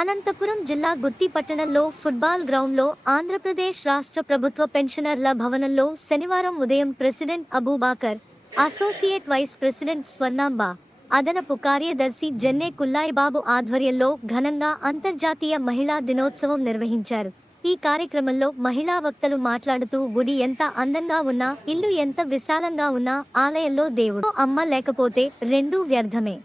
అనంతపురం జిల్లా గుత్తి పట్టణంలో ఫుట్బాల్ గ్రౌండ్లో ఆంధ్రప్రదేశ్ రాష్ట్ర ప్రభుత్వ పెన్షనర్ల భవనంలో శనివారం ఉదయం president Abubakar, associate vice president Swarnamba, అదనపు కార్యదర్శి జెన్నె కుల్లాయిబాబు ఆధ్వర్యంలో ఘనంగా అంతర్జాతీయ మహిళా దినోత్సవం నిర్వహించారు. ఈ కార్యక్రమంలో మహిళా వక్తలు మాట్లాడుతూ గుడి ఎంత అందంగా ఉన్నా, ఇల్లు ఎంత విశాలంగా ఉన్నా ఆలయంలో దేవుడు అమ్మ లేకపోతే రెండూ వ్యర్థమే.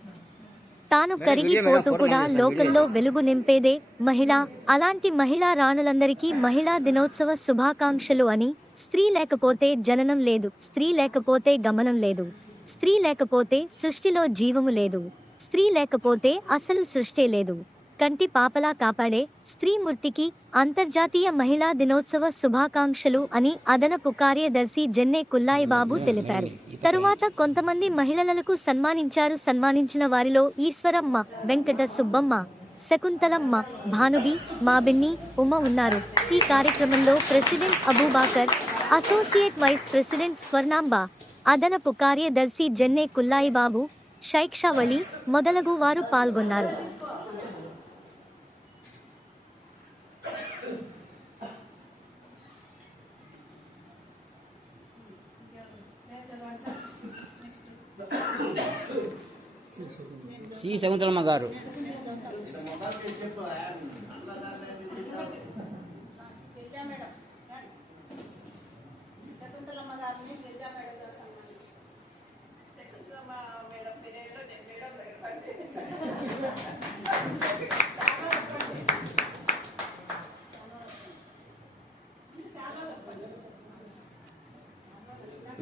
తాను కరిగిపోతూ కూడా లోకల్లో వెలుగు నింపేదే మహిళ. అలాంటి మహిళా రాణులందరికీ మహిళా దినోత్సవ శుభాకాంక్షలు అని. స్త్రీ లేకపోతే జననం లేదు, స్త్రీ లేకపోతే గమనం లేదు, స్త్రీ లేకపోతే సృష్టిలో జీవము లేదు, స్త్రీ లేకపోతే అసలు సృష్టే లేదు. కంటి పాపలా కాపాడే స్త్రీమూర్తికి అంతర్జాతీయ మహిళా దినోత్సవ శుభాకాంక్షలు అని అదనపు కార్యదర్శి జెన్నె కుల్లాయిబాబు తెలిపారు. తరువాత కొంతమంది మహిళలకు సన్మానించారు. సన్మానించిన వారిలో ఈశ్వరమ్మ, వెంకట సుబ్బమ్మ, శకుంతలమ్మ, భానుబి, మాబిన్ని, ఉమ ఉన్నారు. ఈ కార్యక్రమంలో president Abubakar, associate vice president Swarnamba, అదనపు కార్యదర్శి జెన్నె కుల్లాయిబాబు, షైక్షావళి మొదలగు వారు పాల్గొన్నారు. సి శకుంతలమ్మ గారు,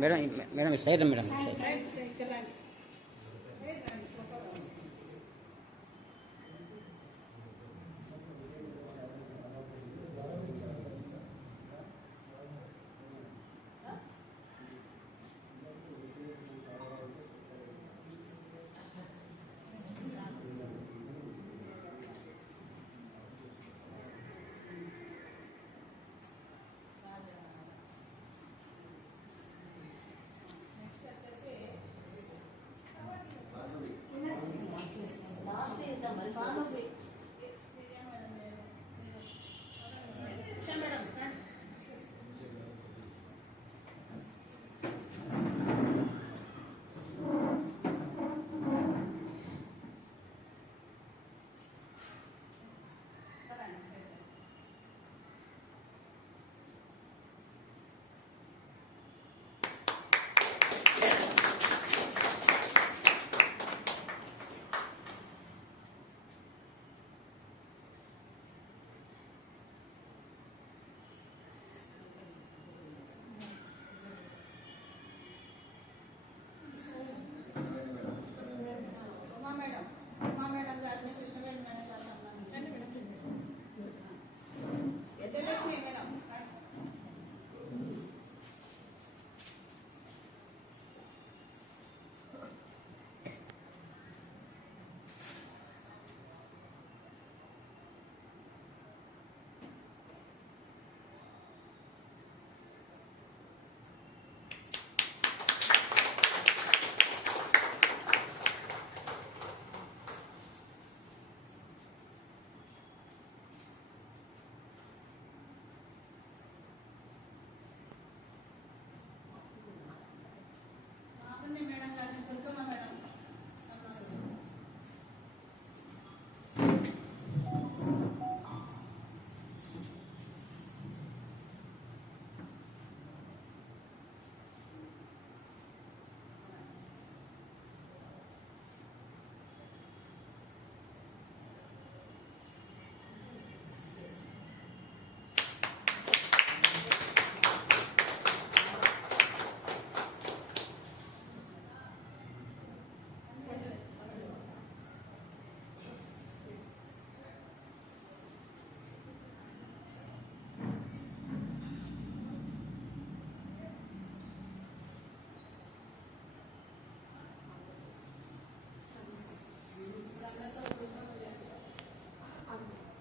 madam madam side madam side